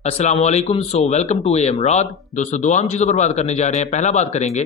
अस्सलाम वालेकुम। Welcome to एम राद। दोस्तों, दो हम चीज़ों पर बात करने जा रहे हैं। पहला बात करेंगे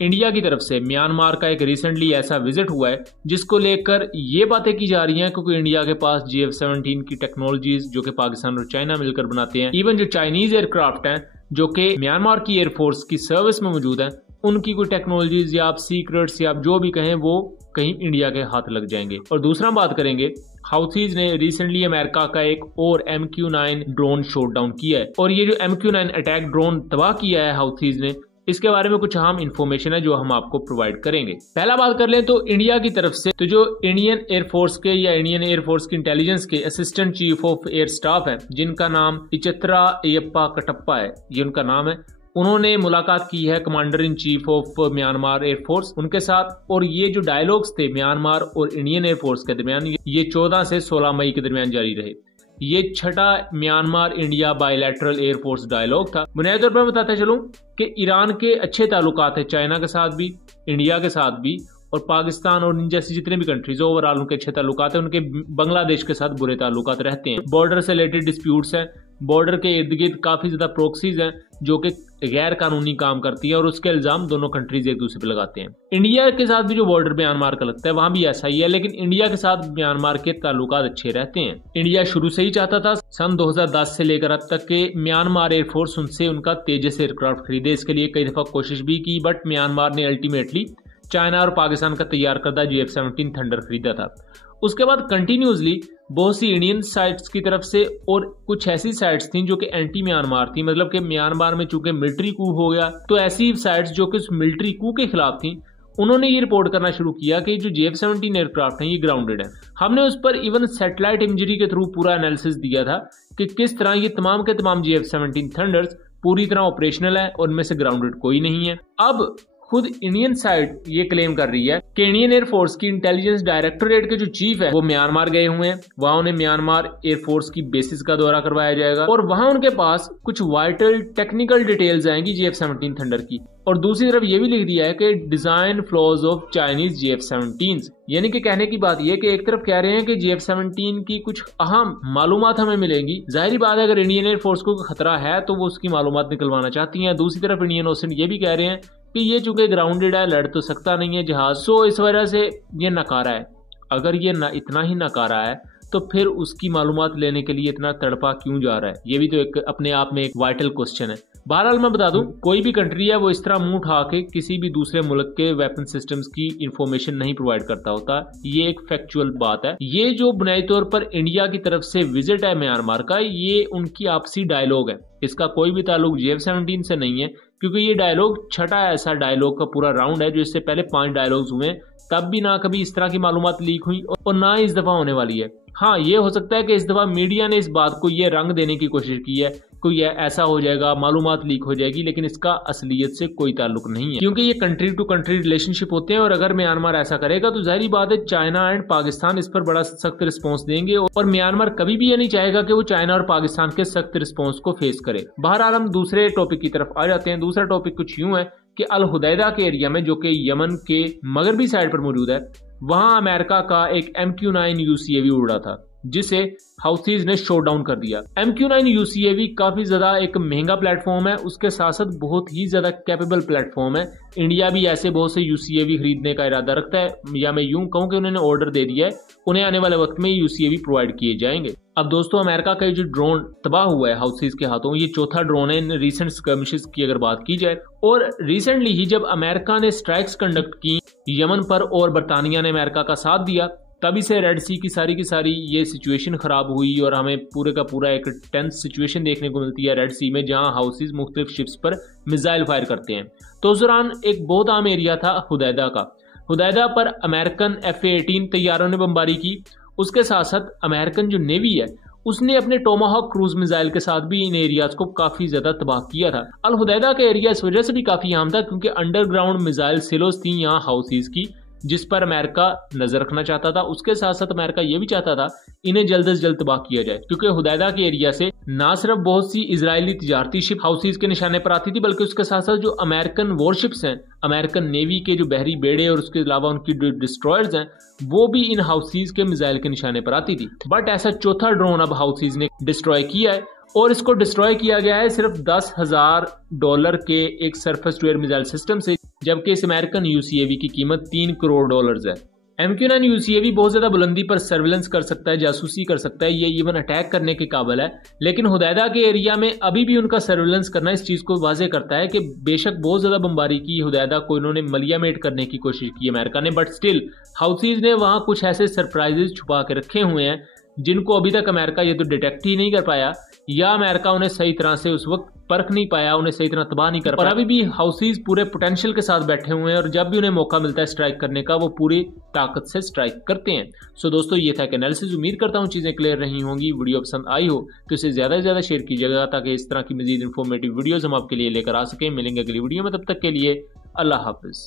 इंडिया की तरफ से म्यांमार का एक रिसेंटली ऐसा विजिट हुआ है जिसको लेकर ये बातें की जा रही हैं, क्योंकि इंडिया के पास GF-17 की टेक्नोलॉजीज जो कि पाकिस्तान और चाइना मिलकर बनाते हैं, इवन जो चाइनीज एयरक्राफ्ट हैं जो कि म्यांमार की एयरफोर्स की सर्विस में मौजूद हैं, उनकी कोई टेक्नोलॉजीज या आप सीक्रेट्स या आप जो भी कहें वो कहीं इंडिया के हाथ लग जाएंगे। और दूसरा बात करेंगे, हाउथीज ने रिसेंटली अमेरिका का एक और MQ-9 ड्रोन शॉट डाउन किया है, और ये जो MQ-9 अटैक ड्रोन तबाह किया है हाउथीज ने, इसके बारे में कुछ अहम इन्फॉर्मेशन है जो हम आपको प्रोवाइड करेंगे। पहला बात कर लें तो इंडिया की तरफ से तो जो इंडियन एयरफोर्स के या इंडियन एयरफोर्स की इंटेलिजेंस के assistant chief of air staff है, जिनका नाम इचत्रा अयप्पा कटप्पा है, ये उनका नाम है। उन्होंने मुलाकात की है commander in chief of Myanmar air force उनके साथ, और ये जो डायलॉग्स थे म्यांमार और इंडियन एयरफोर्स के दरमियान, ये 14 से 16 मई के दरमियान जारी रहे। ये छठा Myanmar India bilateral air force dialogue था। बुनियादी तौर पर बताते चलूं कि ईरान के अच्छे ताल्लुकात है चाइना के साथ भी, इंडिया के साथ भी, और पाकिस्तान और जैसी जितने भी कंट्रीज ओवरऑल उनके अच्छे ताल्लुकात हैं। उनके बांग्लादेश के साथ बुरे ताल्लुकात रहते हैं। बॉर्डर से रिलेटेड डिस्प्यूट्स हैं, बॉर्डर के इर्द गिर्द काफी ज्यादा प्रोक्सीज हैं जो कि गैर कानूनी काम करती है, और उसके इल्जाम दोनों कंट्रीज एक दूसरे पर लगाते हैं। इंडिया के साथ भी जो बॉर्डर म्यांमार का लगता है वहां भी ऐसा ही है, लेकिन इंडिया के साथ म्यांमार के ताल्लुकात अच्छे रहते हैं। इंडिया शुरू से ही चाहता था सन 2010 से लेकर अब तक के म्यांमार एयरफोर्स उनसे उनका तेजस एयरक्राफ्ट खरीदे। इसके लिए कई दफा कोशिश भी की, बट म्यांमार ने अल्टीमेटली चाइना और पाकिस्तान का तैयार करदा GF-17 थंडर खरीदा था। उसके बाद कंटिन्यूसली बहुत सी इंडियन साइट्स की तरफ से और कुछ ऐसी साइट्स थी जो कि एंटी म्यांमार थी, मतलब कि म्यांमार में चूंकि मिलिट्री कू हो गया, तो ऐसी साइट्स जो कि उस मिलिट्री कू के खिलाफ थी, उन्होंने ये रिपोर्ट करना शुरू किया कि जो GF-17 एयरक्राफ्ट हैं ये ग्राउंडेड है। हमने उस पर इवन सैटेलाइट इमेजरी के थ्रू पूरा एनालिसिस दिया था कि किस तरह ये तमाम के तमाम GF-17 थंडर्स पूरी तरह ऑपरेशनल है और उनमें से ग्राउंडेड कोई नहीं है। अब खुद इंडियन साइड ये क्लेम कर रही है कि इंडियन एयरफोर्स की इंटेलिजेंस डायरेक्टोरेट के जो चीफ है वो म्यांमार गए हुए हैं। वहां उन्हें म्यांमार एयरफोर्स की बेसिस का दौरा करवाया जाएगा, और वहां उनके पास कुछ वाइटल टेक्निकल डिटेल्स आएंगी GF-17 थंडर की। और दूसरी तरफ ये भी लिख दिया है कि design flaws of Chinese GF-17, यानी कि कहने की बात यह कि एक तरफ कह रहे हैं कि GF-17 की कुछ अहम मालूमात हमें मिलेंगी। जाहिर बात है अगर इंडियन एयरफोर्स को खतरा है तो वो उसकी मालूमात निकलवाना चाहती है। दूसरी तरफ इंडियन ओशन ये भी कह रहे हैं कि ये चूंकि ग्राउंडेड है, लड़ तो सकता नहीं है जहाज, सो इस वजह से ये नकारा है। अगर ये इतना ही नकारा है तो फिर उसकी मालूमात लेने के लिए इतना तड़पा क्यों जा रहा है, ये भी तो एक अपने आप में एक वाइटल क्वेश्चन है। बहरहाल मैं बता दूं, कोई भी कंट्री है वो इस तरह मुंह उठा के किसी भी दूसरे मुल्क के वेपन सिस्टम्स की इंफॉर्मेशन नहीं प्रोवाइड करता होता। ये एक फैक्चुअल बात है। ये जो बुनियादी तौर पर इंडिया की तरफ से विजिट है म्यांमार का, ये उनकी आपसी डायलॉग है। इसका कोई भी ताल्लुक GF-17 से नहीं है, क्योंकि ये डायलॉग छठा ऐसा डायलॉग का पूरा राउंड है जो इससे पहले 5 डायलॉग्स हुए, तब भी ना कभी इस तरह की मालूमात लीक हुई और ना इस दफा होने वाली है। हाँ, ये हो सकता है कि इस दफा मीडिया ने इस बात को ये रंग देने की कोशिश की है कि ये ऐसा हो जाएगा, मालूमात लीक हो जाएगी, लेकिन इसका असलियत से कोई ताल्लुक नहीं है, क्योंकि ये कंट्री टू कंट्री रिलेशनशिप होते हैं। और अगर म्यांमार ऐसा करेगा तो जाहिर बात है चाइना एंड पाकिस्तान इस पर बड़ा सख्त रिस्पॉन्स देंगे, और म्यांमार कभी भी ये नहीं चाहेगा कि वो चाइना और पाकिस्तान के सख्त रिस्पॉन्स को फेस करे। बहरहाल हम दूसरे टॉपिक की तरफ आ जाते हैं। दूसरा टॉपिक कुछ यूं है कि अल हुदैदा के एरिया में, जो कि यमन के मगरबी साइड पर मौजूद है, वहां अमेरिका का एक MQ-9 UCAV उड़ा था जिसे हाउथीज ने शॉट डाउन कर दिया। MQ-9 UCAV काफी ज्यादा एक महंगा प्लेटफॉर्म है, उसके साथ साथ बहुत ही ज्यादा कैपेबल प्लेटफॉर्म है। इंडिया भी ऐसे बहुत से UCAV खरीदने का इरादा रखता है, या मैं यूं कहूं कि उन्होंने ऑर्डर दे दिया है, उन्हें आने वाले वक्त में UCAV प्रोवाइड किए जाएंगे। अब दोस्तों, अमेरिका का जो ड्रोन तबाह हुआ है हाउथीज के हाथों, ये चौथा ड्रोन है इन रिसेंट स्कर्मिशेस की अगर बात की जाए। और रिसेंटली ही जब अमेरिका ने स्ट्राइक्स कंडक्ट की यमन पर और बरतानिया ने अमेरिका का साथ दिया, तभी से रेड सी की सारी ये सिचुएशन खराब हुई, और हमें पूरे का पूरा एक टेंस सिचुएशन देखने को मिलती है रेड सी में, जहां हाउसीज मुख्तलिफ शिप्स पर मिसाइल फायर करते हैं। तो उस दौरान एक बहुत आम एरिया था हुदैदा का। हुदैदा पर अमेरिकन F-18 तैयारों ने बमबारी की। उसके साथ साथ अमेरिकन जो नेवी है उसने अपने टोमाहॉक क्रूज मिसाइल के साथ भी इन एरियाज को काफी ज्यादा तबाह किया था। अल हुदैदा का एरिया इस वजह से भी काफी अहम था क्योंकि अंडरग्राउंड मिसाइल सिलोस थी यहाँ हाउसीज की, जिस पर अमेरिका नजर रखना चाहता था। उसके साथ साथ अमेरिका ये भी चाहता था इन्हें जल्द से जल्द तबाह किया जाए, क्योंकि हुदैदा के एरिया से ना सिर्फ बहुत सी इजरायली तिजारती शिप हाउसीज के निशाने पर आती थी, बल्कि उसके साथ साथ जो अमेरिकन वॉरशिप्स हैं, अमेरिकन नेवी के जो बहरी बेड़े और उसके अलावा उनकी जो डिस्ट्रॉयर्स हैं, वो भी इन हाउसीज के मिसाइल के निशाने पर आती थी। बट ऐसा चौथा ड्रोन अब हाउसीज ने डिस्ट्रॉय किया है, और इसको डिस्ट्रॉय किया गया है सिर्फ $10,000 के एक surface to air missile system से, जबकि इस अमेरिकन यूसीएवी की कीमत $3 करोड़ है। MQ-9 यूसीएवी बहुत ज्यादा बुलंदी पर सर्विलेंस कर सकता है, जासूसी कर सकता है, ये इवन अटैक करने के काबिल है, लेकिन हुदैदा के एरिया में अभी भी उनका सर्विलेंस करना इस चीज को वाजे करता है कि बेशक बहुत ज्यादा बमबारी की हुदैदा को, इन्होंने मलियामेट करने की कोशिश की अमेरिका ने, बट स्टिल हाउसीज ने वहां कुछ ऐसे सरप्राइजेस छुपा के रखे हुए हैं जिनको अभी तक अमेरिका ये तो डिटेक्ट ही नहीं कर पाया, या अमेरिका उन्हें सही तरह से उस वक्त परख नहीं पाया, उन्हें सही तरह तबाह नहीं कर पाया। और अभी भी हाउसीज पूरे पोटेंशियल के साथ बैठे हुए हैं, और जब भी उन्हें मौका मिलता है स्ट्राइक करने का, वो पूरी ताकत से स्ट्राइक करते हैं। सो दोस्तों, ये था एनालिसिस। उम्मीद करता हूँ चीजें क्लियर रही होंगी। वीडियो पसंद आई हो तो इसे ज्यादा से ज्यादा शेयर कीजिएगा, ताकि इस तरह की मजीद इन्फॉर्मेटिव वीडियोज हम आपके लिए लेकर आ सकें। मिलेंगे अगली वीडियो में, तब तक के लिए अल्लाह हाफिज।